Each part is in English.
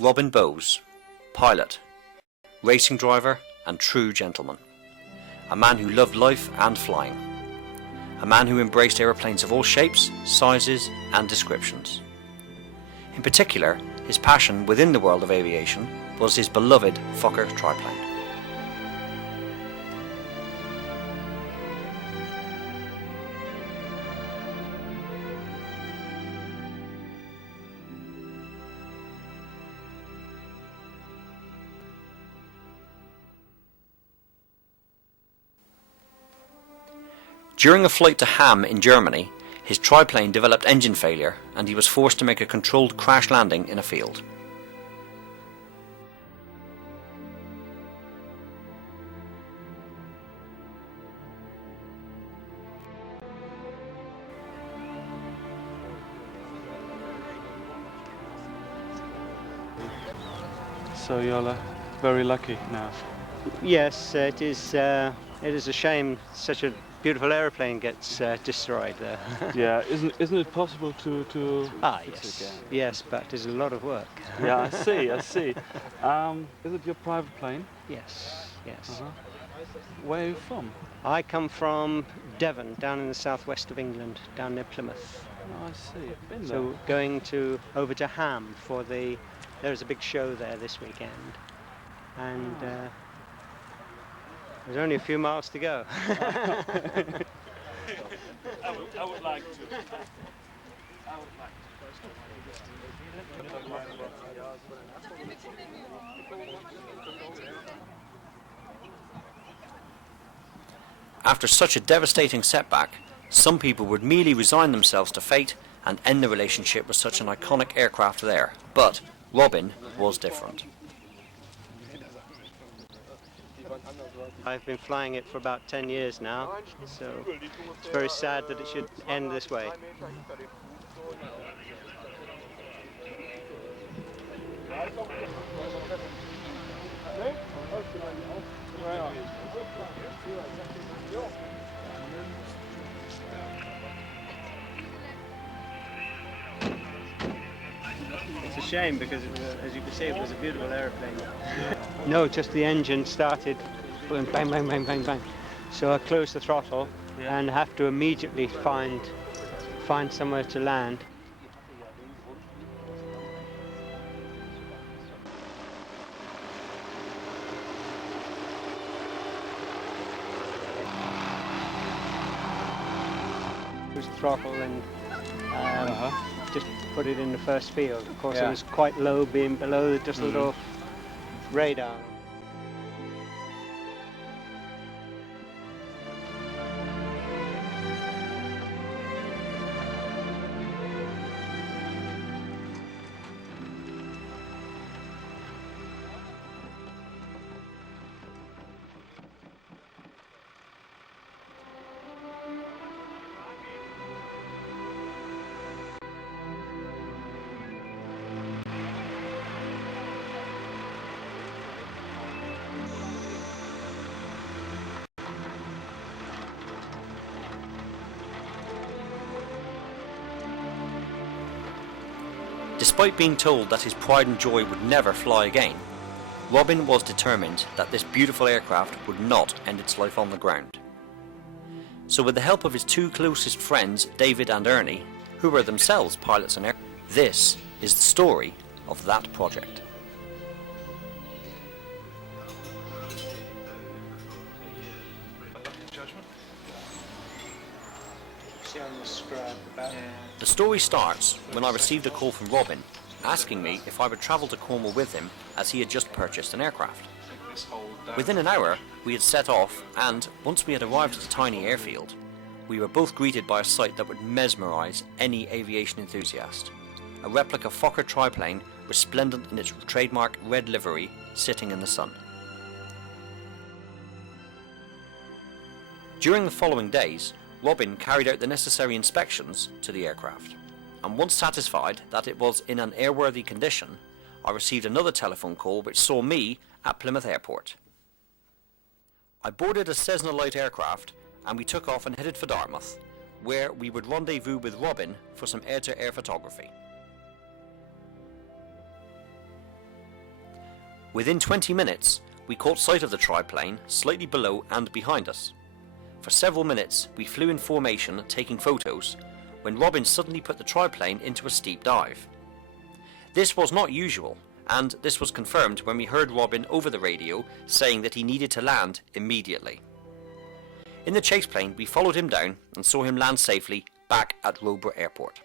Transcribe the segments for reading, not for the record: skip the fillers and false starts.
Robin Bowes, pilot, racing driver and true gentleman. A man who loved life and flying. A man who embraced aeroplanes of all shapes, sizes and descriptions. In particular, his passion within the world of aviation was his beloved Fokker triplane. During a flight to Hamm in Germany, his triplane developed engine failure and he was forced to make a controlled crash landing in a field. So you're very lucky now. Yes, it is a shame such a beautiful aeroplane gets destroyed there. Yeah, isn't it possible to fix Yes, it again? yes, but it's a lot of work. Yeah, I see. Is it your private plane? Yes, yes. Where are you from? I come from Devon, down in the southwest of England, down near Plymouth. Oh, I see. Been there. So going over to Hamm for there's a big show there this weekend, and there's only a few miles to go. I would like to. After such a devastating setback, some people would merely resign themselves to fate and end the relationship with such an iconic aircraft there. But Robin was different. I've been flying it for about 10 years now, so it's very sad that it should end this way. It's a shame because, as you can see, it was a beautiful aeroplane. No, just the engine started, bang, bang, bang, bang, bang. So I closed the throttle and have to immediately find somewhere to land. Closed the throttle and just put it in the first field. Of course, it was quite low, being below just a little radar. Despite being told that his pride and joy would never fly again, Robin was determined that this beautiful aircraft would not end its life on the ground. So with the help of his two closest friends, David and Ernie, who were themselves pilots and this is the story of that project. The story starts when I received a call from Robin asking me if I would travel to Cornwall with him as he had just purchased an aircraft. Within an hour we had set off, and once we had arrived at a tiny airfield, we were both greeted by a sight that would mesmerise any aviation enthusiast. A replica Fokker triplane resplendent in its trademark red livery sitting in the sun. During the following days, Robin carried out the necessary inspections to the aircraft, and once satisfied that it was in an airworthy condition, I received another telephone call which saw me at Plymouth Airport. I boarded a Cessna light aircraft and we took off and headed for Dartmouth, where we would rendezvous with Robin for some air-to-air photography. Within 20 minutes, we caught sight of the triplane slightly below and behind us. For several minutes, we flew in formation taking photos, when Robin suddenly put the triplane into a steep dive. This was not usual, and this was confirmed when we heard Robin over the radio saying that he needed to land immediately. In the chase plane, we followed him down and saw him land safely back at Roborough Airport.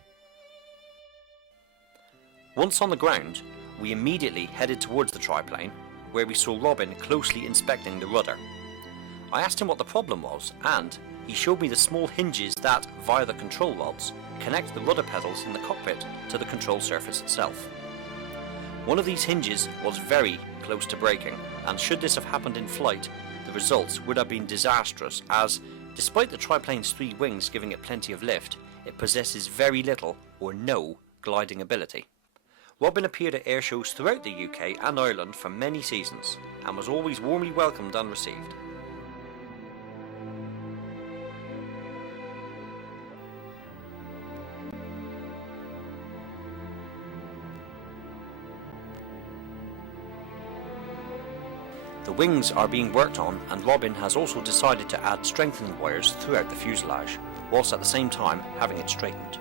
Once on the ground, we immediately headed towards the triplane, where we saw Robin closely inspecting the rudder. I asked him what the problem was, and he showed me the small hinges that, via the control rods, connect the rudder pedals in the cockpit to the control surface itself. One of these hinges was very close to breaking, and should this have happened in flight, the results would have been disastrous, as, despite the triplane's 3 wings giving it plenty of lift, it possesses very little or no gliding ability. Robin appeared at air shows throughout the UK and Ireland for many seasons, and was always warmly welcomed and received. The wings are being worked on, and Robin has also decided to add strengthening wires throughout the fuselage, whilst at the same time having it straightened.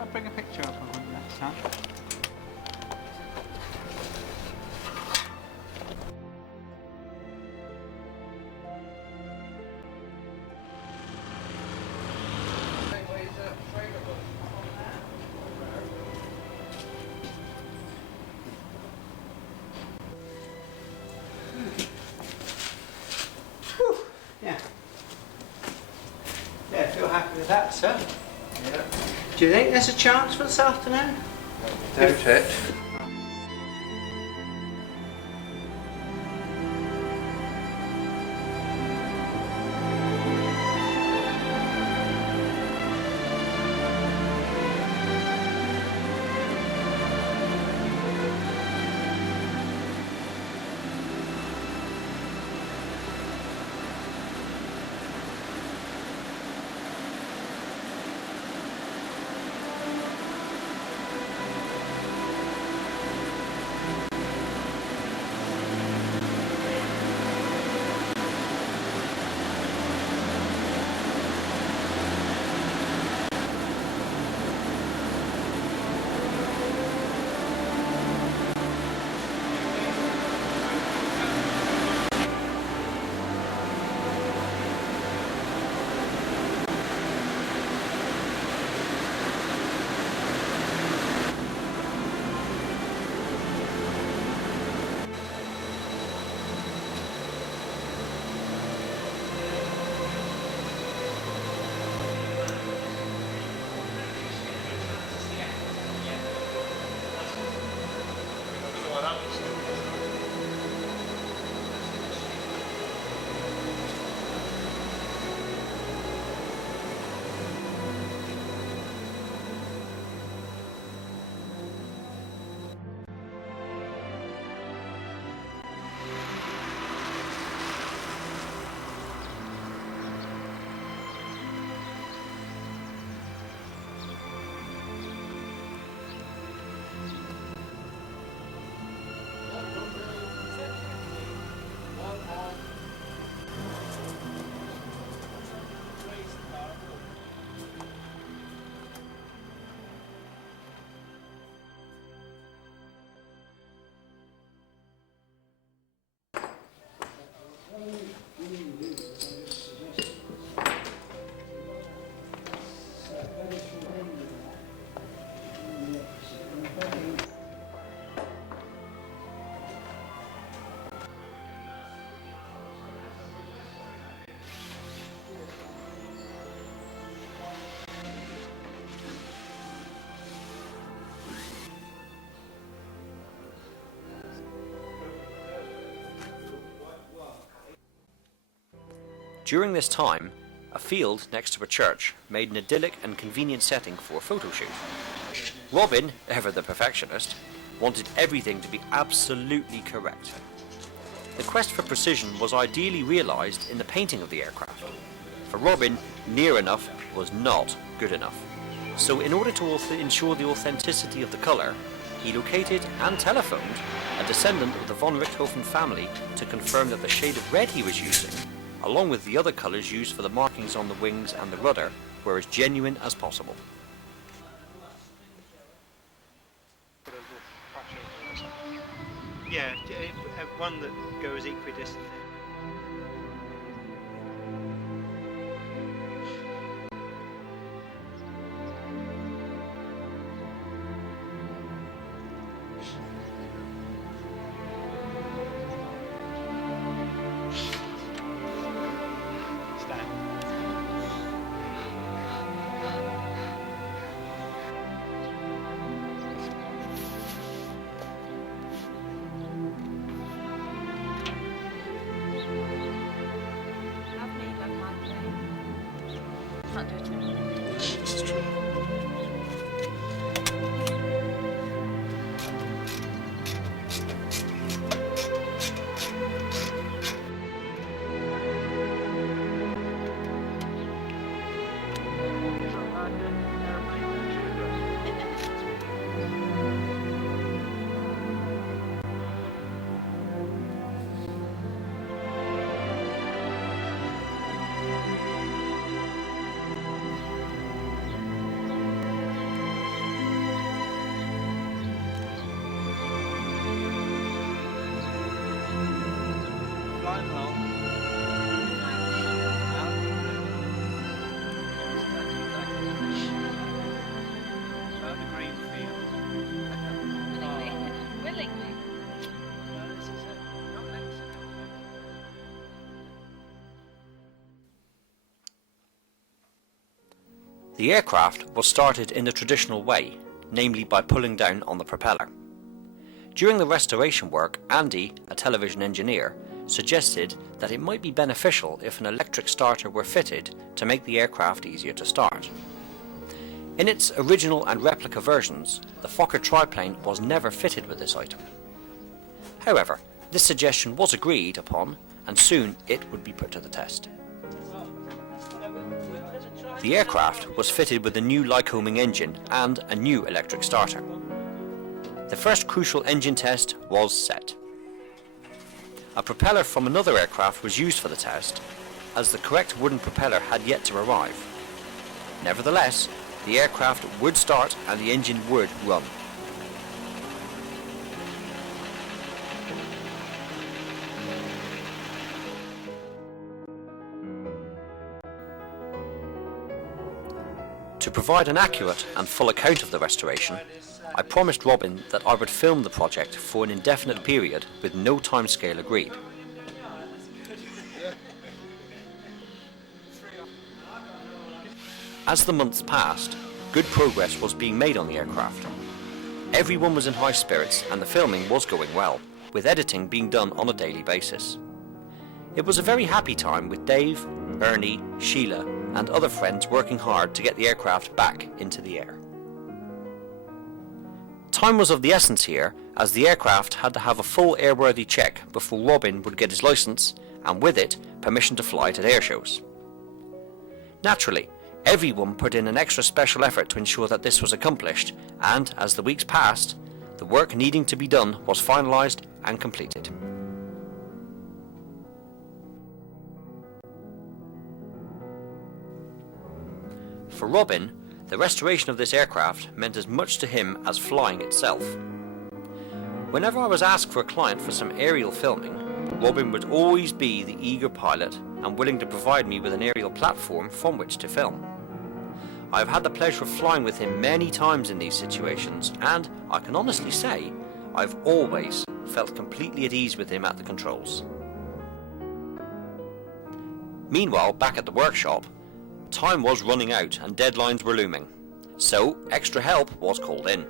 I'll bring a picture up of him next time. Yeah. Yeah, feel happy with that, sir? Yeah. Do you think there's a chance for this afternoon? Doubt it. During this time, a field next to a church made an idyllic and convenient setting for a photo shoot. Robin, ever the perfectionist, wanted everything to be absolutely correct. The quest for precision was ideally realised in the painting of the aircraft. For Robin, near enough was not good enough. So in order to ensure the authenticity of the colour, he located and telephoned a descendant of the von Richthofen family to confirm that the shade of red he was using, along with the other colours used for the markings on the wings and the rudder, were as genuine as possible. Yeah, one that goes equidistant. This is true. The aircraft was started in the traditional way, namely by pulling down on the propeller. During the restoration work, Andy, a television engineer, suggested that it might be beneficial if an electric starter were fitted to make the aircraft easier to start. In its original and replica versions, the Fokker triplane was never fitted with this item. However, this suggestion was agreed upon, and soon it would be put to the test. The aircraft was fitted with a new Lycoming engine and a new electric starter. The first crucial engine test was set. A propeller from another aircraft was used for the test, as the correct wooden propeller had yet to arrive. Nevertheless, the aircraft would start and the engine would run. To provide an accurate and full account of the restoration, I promised Robin that I would film the project for an indefinite period with no timescale agreed. As the months passed, good progress was being made on the aircraft. Everyone was in high spirits and the filming was going well, with editing being done on a daily basis. It was a very happy time with Dave, Ernie, Sheila and other friends working hard to get the aircraft back into the air. Time was of the essence here, as the aircraft had to have a full airworthy check before Robin would get his licence, and with it, permission to fly to the air shows. Naturally, everyone put in an extra special effort to ensure that this was accomplished, and as the weeks passed, the work needing to be done was finalised and completed. For Robin, the restoration of this aircraft meant as much to him as flying itself. Whenever I was asked for a client for some aerial filming, Robin would always be the eager pilot and willing to provide me with an aerial platform from which to film. I have had the pleasure of flying with him many times in these situations, and I can honestly say I've always felt completely at ease with him at the controls. Meanwhile, back at the workshop, time was running out and deadlines were looming, so extra help was called in.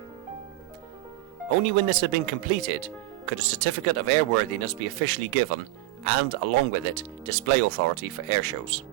Only when this had been completed could a certificate of airworthiness be officially given and, along with it, display authority for air shows.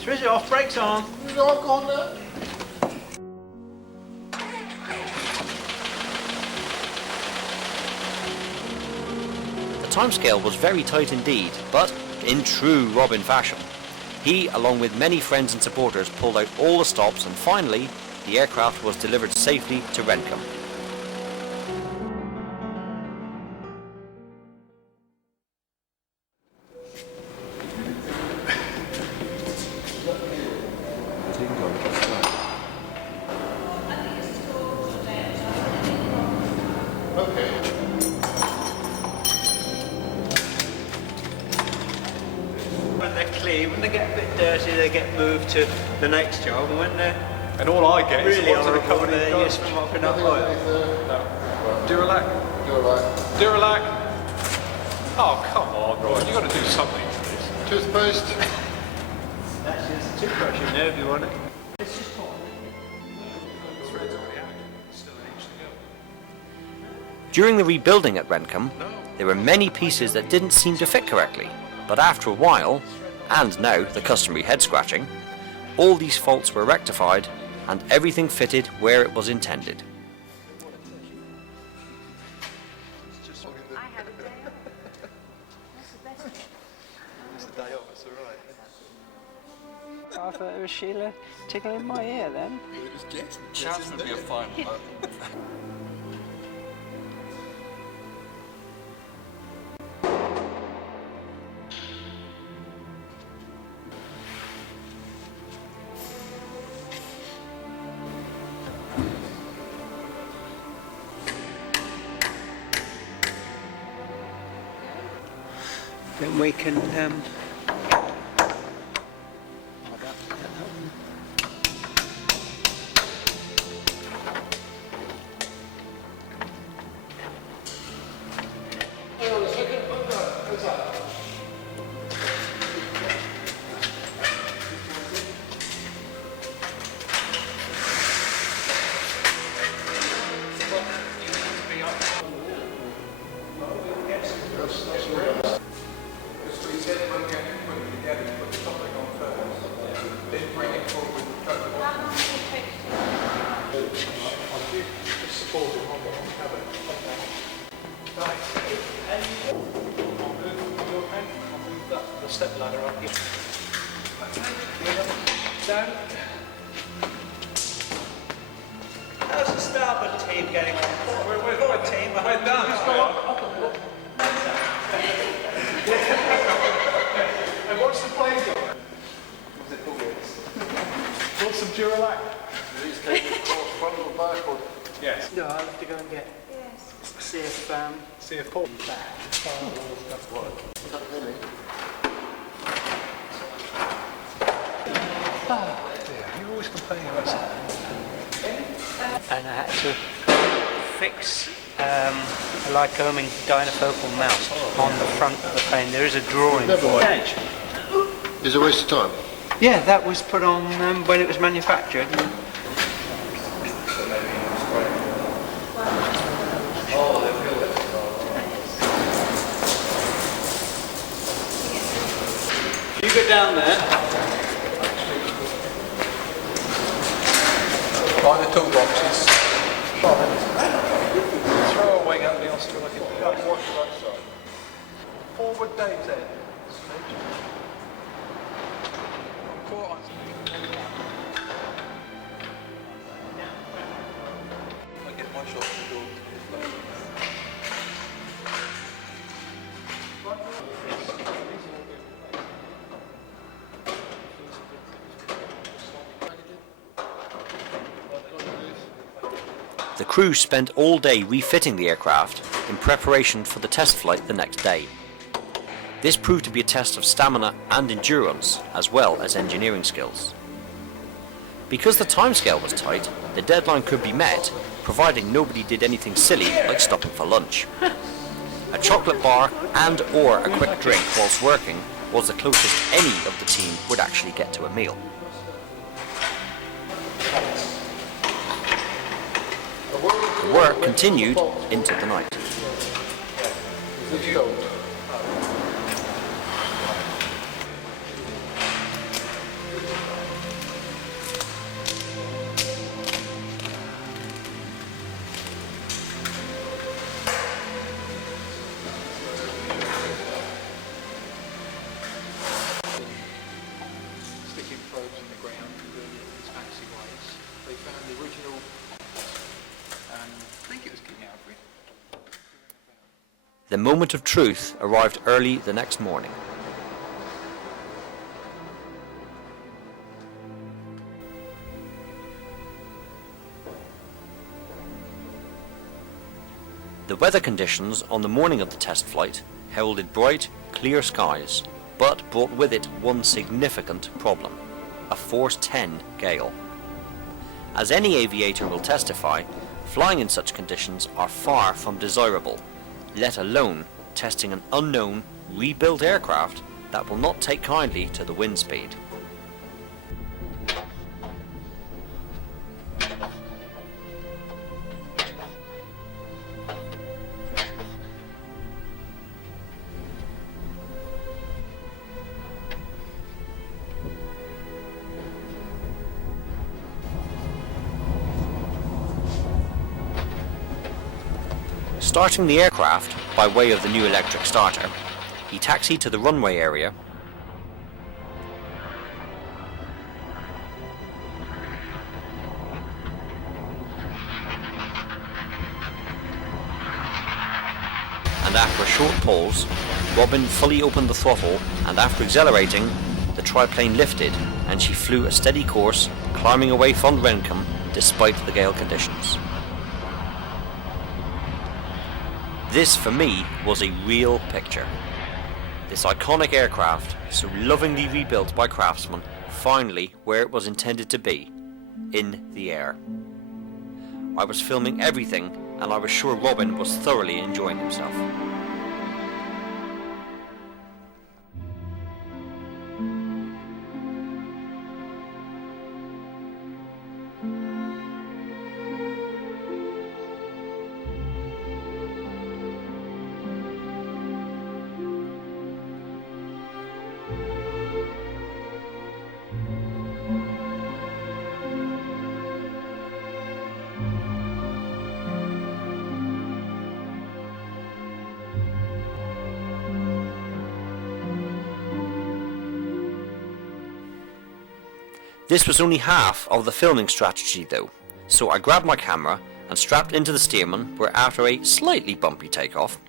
Switch it off, brakes on. The timescale was very tight indeed, but in true Robin fashion. He, along with many friends and supporters, pulled out all the stops, and finally, the aircraft was delivered safely to Rencombe. When they're clean, when they get a bit dirty, they get moved to the next job. And when they're And all I get really is what's in a horrible, company they're used for mopping up oil. Duralac. Duralac. Oh, come on, Roy. You've got to do something for this. Toothpaste. That's just a toothbrush, you know, if you want it. During the rebuilding at Rencombe, there were many pieces that didn't seem to fit correctly, but after a while, and now the customary head scratching, all these faults were rectified and everything fitted where it was intended. I have a day off. That's the best. It's a day off, it's all right. I thought it was Sheila tickling my ear then. It was Jess. Jess would be a fine bloke. Then we can The step ladder up here. down. How's the starboard team getting on? We're team. We're done. And what's the plane got? What's some Duralac? These cables cross front or backward? Yes. No, I'll have to go and get. See if See if Paul. You're always complaining about something. and I had to fix a Lycoming dynafocal mount on the front of the plane. There is a drawing for it. It's a waste of time. Yeah, that was put on when it was manufactured. You go down there. Find the toolboxes. Throw a wing up the Australian. Forward Dave's head. I get my shot to go. The crew spent all day refitting the aircraft in preparation for the test flight the next day. This proved to be a test of stamina and endurance, as well as engineering skills. Because the timescale was tight, the deadline could be met, providing nobody did anything silly like stopping for lunch. A chocolate bar and or a quick drink whilst working was the closest any of the team would actually get to a meal. The work continued into the night. Sticking probes in the ground and doing it in these fancy ways. They found the original, I think it was King Alfred. The moment of truth arrived early the next morning. The weather conditions on the morning of the test flight heralded bright, clear skies, but brought with it one significant problem: a force 10 gale. As any aviator will testify, flying in such conditions are far from desirable, let alone testing an unknown, rebuilt aircraft that will not take kindly to the wind speed. Starting the aircraft by way of the new electric starter, he taxied to the runway area and after a short pause, Robin fully opened the throttle, and after accelerating, the triplane lifted and she flew a steady course, climbing away from Rencombe despite the gale conditions. This, for me, was a real picture. This iconic aircraft, so lovingly rebuilt by craftsmen, finally where it was intended to be, in the air. I was filming everything, and I was sure Robin was thoroughly enjoying himself. This was only half of the filming strategy though, so I grabbed my camera and strapped into the Stearman, where after a slightly bumpy takeoff,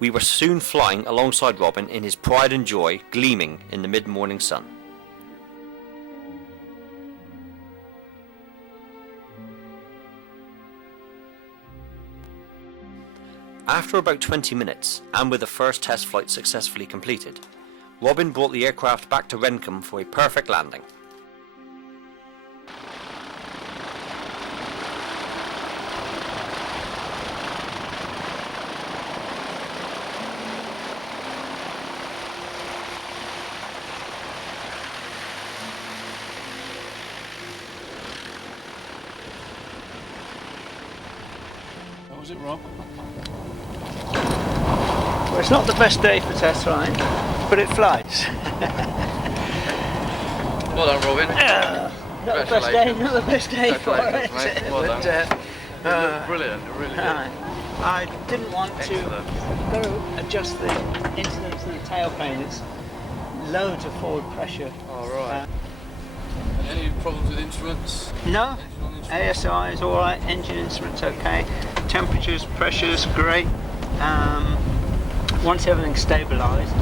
we were soon flying alongside Robin in his pride and joy gleaming in the mid-morning sun. After about 20 minutes, and with the first test flight successfully completed, Robin brought the aircraft back to Rencombe for a perfect landing. What was it, Rob? Well, it's not the best day for test flying, but it flies. Well done, Robin. Not the best day, not the best day for it. Mate. Well done. You look brilliant, really good. I didn't want to go adjust the incidence of the tailplane. It's loads of forward pressure. All right. Any problems with instruments? No, ASI is all right. Engine instruments okay. Temperatures, pressures great. Once everything's stabilised,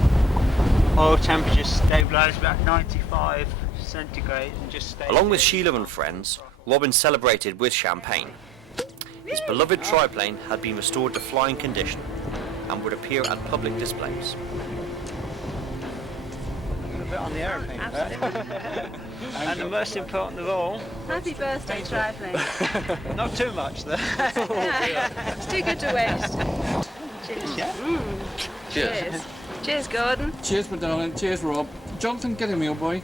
oil temperatures stabilised about 95 centigrade and just stay. Along with Sheila and friends, Robin celebrated with champagne. His beloved triplane had been restored to flying condition and would appear at public displays. A bit on the aeroplane, and the most important of all, Happy birthday, Triplane. not too much though. It's too good to waste. Cheers. Yeah. Cheers. Cheers, Gordon. Cheers, my darling. Cheers, Rob. Jonathan, get him, your boy.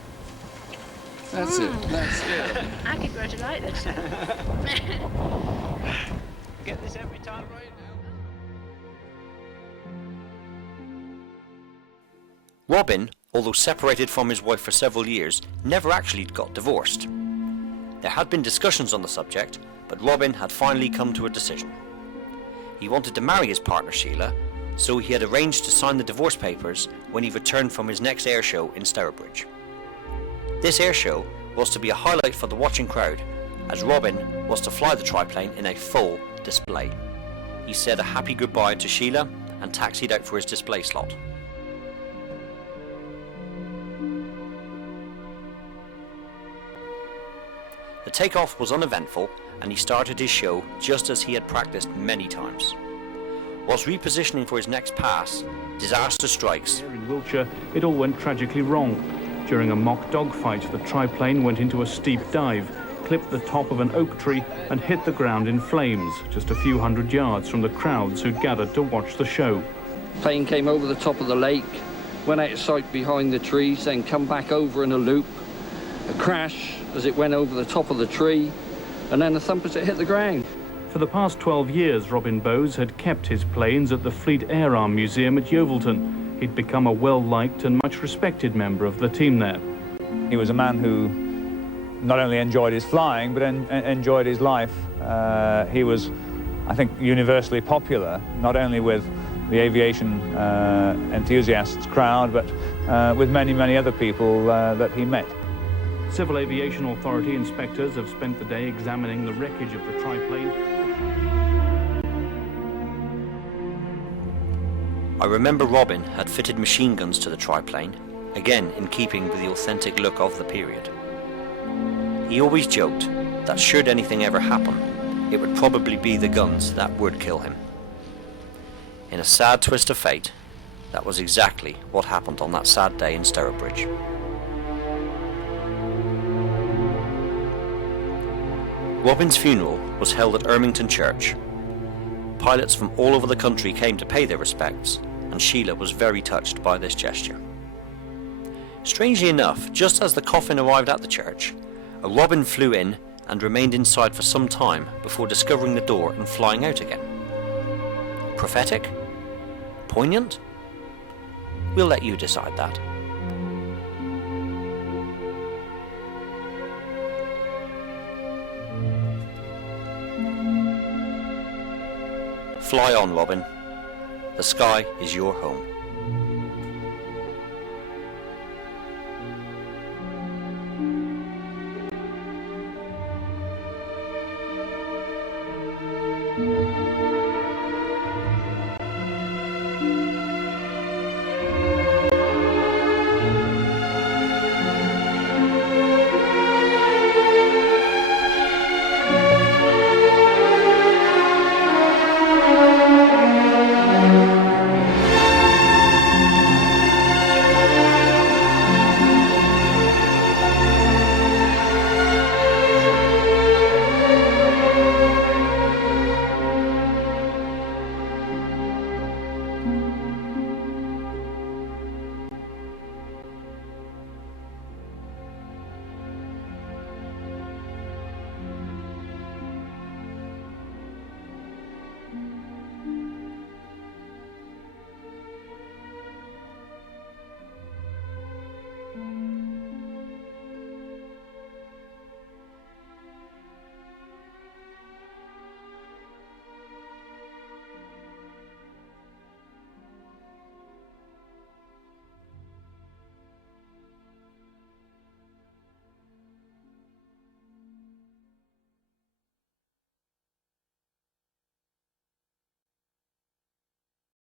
That's it. That's it. I could grow to like this. Get this every time. Robin, although separated from his wife for several years, never actually got divorced. There had been discussions on the subject, but Robin had finally come to a decision. He wanted to marry his partner Sheila, so he had arranged to sign the divorce papers when he returned from his next air show in Stourbridge. This air show was to be a highlight for the watching crowd, as Robin was to fly the triplane in a full display. He said a happy goodbye to Sheila and taxied out for his display slot. The takeoff was uneventful, and he started his show just as he had practiced many times. Whilst repositioning for his next pass, disaster strikes. In Wiltshire, it all went tragically wrong. During a mock dogfight, the triplane went into a steep dive, clipped the top of an oak tree and hit the ground in flames, just a few hundred yards from the crowds who'd gathered to watch the show. Plane came over the top of the lake, went out of sight behind the trees, then come back over in a loop, a crash as it went over the top of the tree, and then a thump as it hit the ground. For the past 12 years, Robin Bowes had kept his planes at the Fleet Air Arm Museum at Yeovilton. He'd become a well-liked and much respected member of the team there. He was a man who not only enjoyed his flying, but enjoyed his life. He was, I think, universally popular, not only with the aviation enthusiasts crowd, but with many, many other people that he met. Civil Aviation Authority inspectors have spent the day examining the wreckage of the triplane. I remember Robin had fitted machine guns to the triplane, again in keeping with the authentic look of the period. He always joked that should anything ever happen, it would probably be the guns that would kill him. In a sad twist of fate, that was exactly what happened on that sad day in Stourbridge. Robin's funeral was held at Ermington Church. Pilots from all over the country came to pay their respects, and Sheila was very touched by this gesture. Strangely enough, just as the coffin arrived at the church, a robin flew in and remained inside for some time before discovering the door and flying out again. Prophetic? Poignant? We'll let you decide that. Fly on, Robin. The sky is your home.